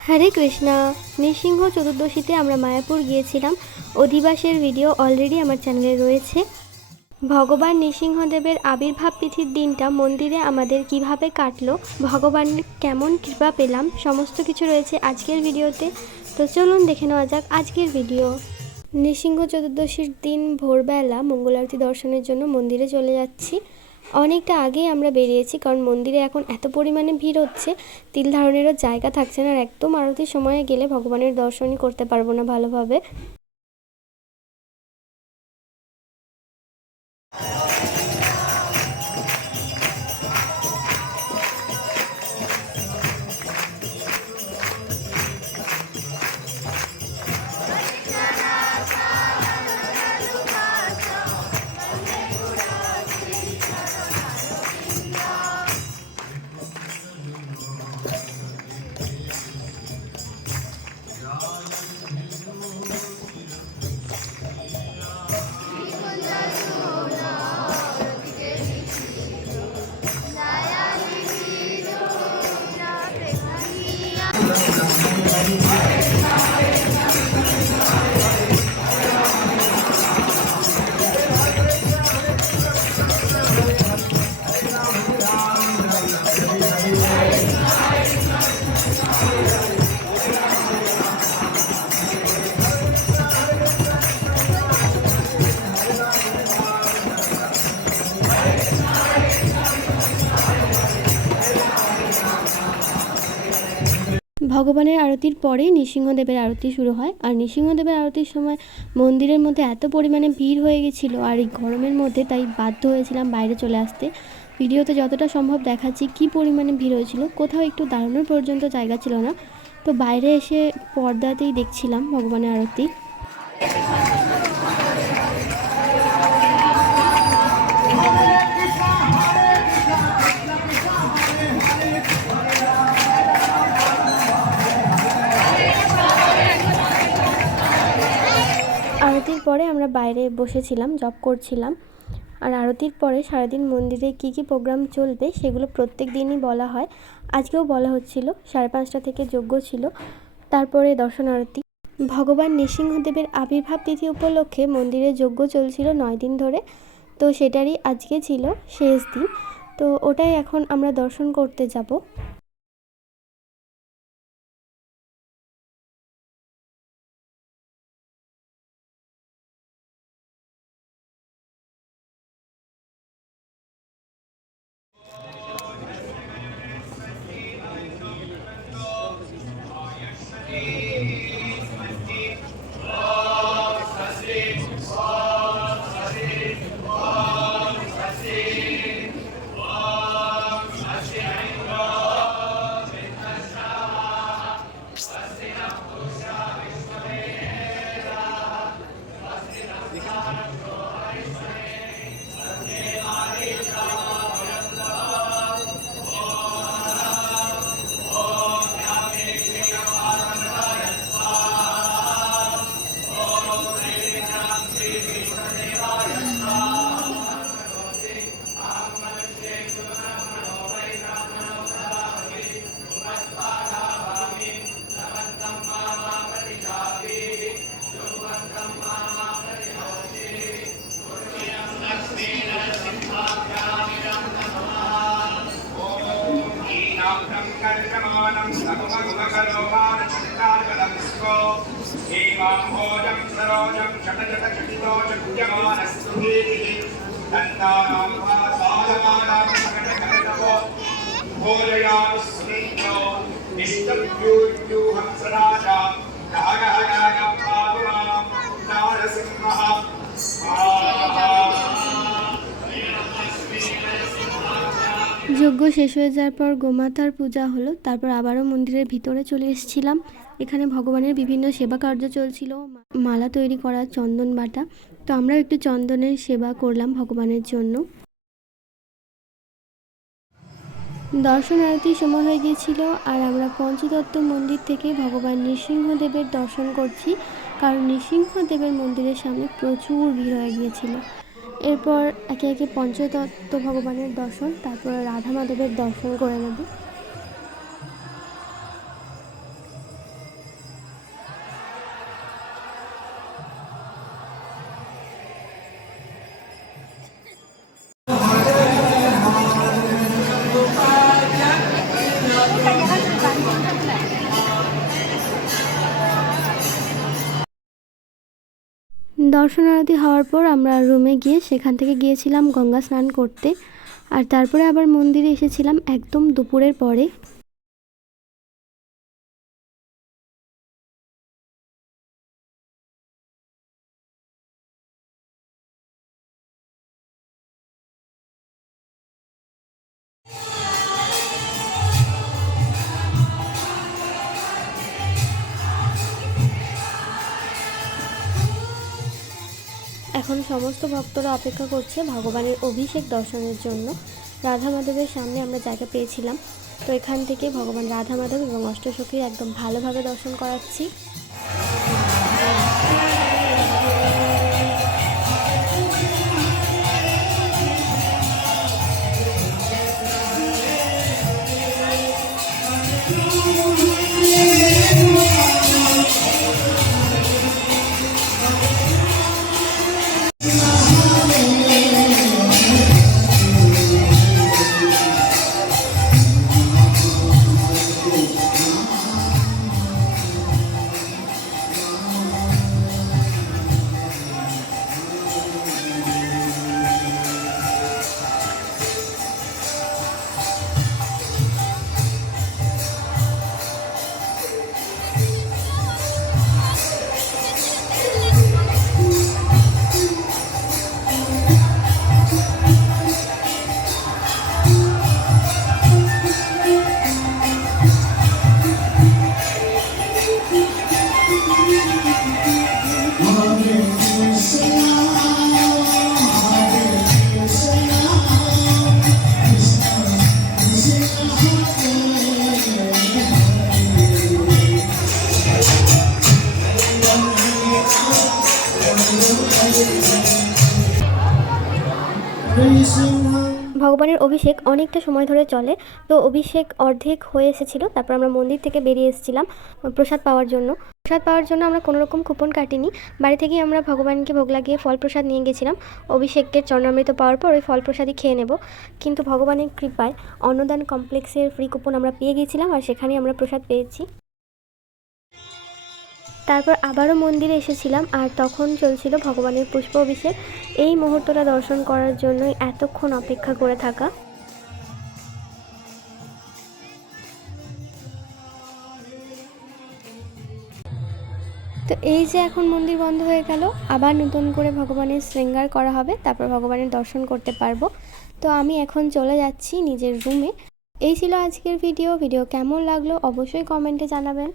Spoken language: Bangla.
হরে কৃষ্ণা। নৃসিংহ চতুর্দশীতে আমরা মায়াপুর গিয়েছিলাম। অধিবাসের ভিডিও অলরেডি আমার চ্যানেলে রয়েছে। ভগবান নৃসিংহদেবের আবির্ভাব তিথির দিনটা মন্দিরে আমাদের কিভাবে কাটলো, ভগবানের কেমন কৃপা পেলাম, সমস্ত কিছু রয়েছে আজকের ভিডিওতে। তো চলুন দেখে নেওয়া যাক আজকের ভিডিও। নৃসিংহ চতুর্দশীর দিন ভোরবেলা মঙ্গল আরতি দর্শনের জন্য মন্দিরে চলে যাচ্ছি। অনেকটা আগেই আমরা বেরিয়েছি, কারণ মন্দিরে এখন এত পরিমাণে ভিড় হচ্ছে, তিল ধারণেরও জায়গা থাকছে না। আর একদম আরতির সময়ে গেলে ভগবানের দর্শনই করতে পারবো না ভালোভাবে। ভগবানের আরতির পরেই নৃসিংহদেবের আরতি শুরু হয়। আর নৃসিংহদেবের আরতির সময় মন্দিরের মধ্যে এত পরিমাণে ভিড় হয়ে গেছিলো, আর এই গরমের মধ্যে তাই বাধ্য হয়েছিলাম বাইরে চলে আসতে। ভিডিওতে যতটা সম্ভব দেখাচ্ছি কী পরিমাণে ভিড় হয়েছিল, কোথাও একটু দাঁড়ানোর পর্যন্ত জায়গা ছিল না। তো বাইরে এসে পর্দাতেই দেখছিলাম ভগবানের আরতি। আরতির পরে আমরা বাইরে বসেছিলাম, জব করছিলাম। আর আরতির পরে সারাদিন মন্দিরে কী কী প্রোগ্রাম চলবে সেগুলো প্রত্যেক দিনই বলা হয়। আজকেও বলা হচ্ছিল। 5:30 থেকে যজ্ঞ ছিল, তারপরে দর্শন আরতি। ভগবান নৃসিংহদেবের আবির্ভাব তিথি উপলক্ষে মন্দিরে যজ্ঞ চলছিল 9 দিন ধরে। তো সেটারই আজকে ছিল শেষ দিন। তো ওটাই এখন আমরা দর্শন করতে যাব। যজ্ঞ শেষ হয়ে যাওয়ার পর গোমাতার পূজা হলো। তারপর আবারও মন্দিরের ভিতরে চলে এসেছিলাম। এখানে ভগবানের বিভিন্ন সেবা কার্য চলছিল, মালা তৈরি করা, চন্দন বাটা। তো আমরাও একটু চন্দনের সেবা করলাম ভগবানের জন্য। দর্শন আরতির সময় হয়ে গিয়েছিল, আর আমরা পঞ্চতত্ত্ব মন্দির থেকে ভগবান নৃসিংহদেবের দর্শন করছি, কারণ নৃসিংহদেবের মন্দিরের সামনে প্রচুর ভিড় হয়ে গিয়েছিল। এরপর একে একে পঞ্চতত্ত্ব ভগবানের দর্শন, তারপর রাধা মাধবের দর্শন করে নেব। দর্শন আরতি হওয়ার পর আমরা রুমে গিয়ে সেখান থেকে গিয়েছিলাম গঙ্গা স্নান করতে, আর তারপরে আবার মন্দিরে এসেছিলাম একদম দুপুরের পরে। এখন সমস্ত ভক্তরা অপেক্ষা করছে ভগবানের অভিষেক দর্শনের জন্য। রাধা মাধবের সামনে আমরা জায়গা পেয়েছিলাম, তো এখান থেকে ভগবান রাধা মাধব এবং অষ্টসখীর একদম ভালোভাবে দর্শন করাচ্ছি। ভগবানের অভিষেক অনেকটা সময় ধরে চলে, তো অভিষেক অর্ধেক হয়ে এসেছিলো। তারপর আমরা মন্দির থেকে বেরিয়ে এসেছিলাম প্রসাদ পাওয়ার জন্য। প্রসাদ পাওয়ার জন্য আমরা কোনো রকম কুপন কাটিনি, বাড়ি থেকেই আমরা ভগবানকে ভোগ লাগিয়ে ফল প্রসাদ নিয়ে গেছিলাম। অভিষেকের চরণামৃত পাওয়ার পর ওই ফল প্রসাদই খেয়ে নেব, কিন্তু ভগবানের কৃপায় অন্নদান কমপ্লেক্সের ফ্রি কুপন আমরা পেয়ে গিয়েছিলাম, আর সেখানেই আমরা প্রসাদ পেয়েছি। তারপর আবারও মন্দিরে এসেছিলাম, আর তখন চলছিল ভগবানের পুষ্প অভিষেক। এই মুহূর্তটা দর্শন করার জন্যই এতক্ষণ অপেক্ষা করে থাকা। তো এই যে এখন মন্দির বন্ধ হয়ে গেল, আবার নতুন করে ভগবানের শৃঙ্গার করা হবে, তারপর ভগবানের দর্শন করতে পারবো। তো আমি এখন চলে যাচ্ছি নিজের রুমে। এই ছিল আজকের ভিডিও কেমন লাগলো অবশ্যই কমেন্টে জানাবেন।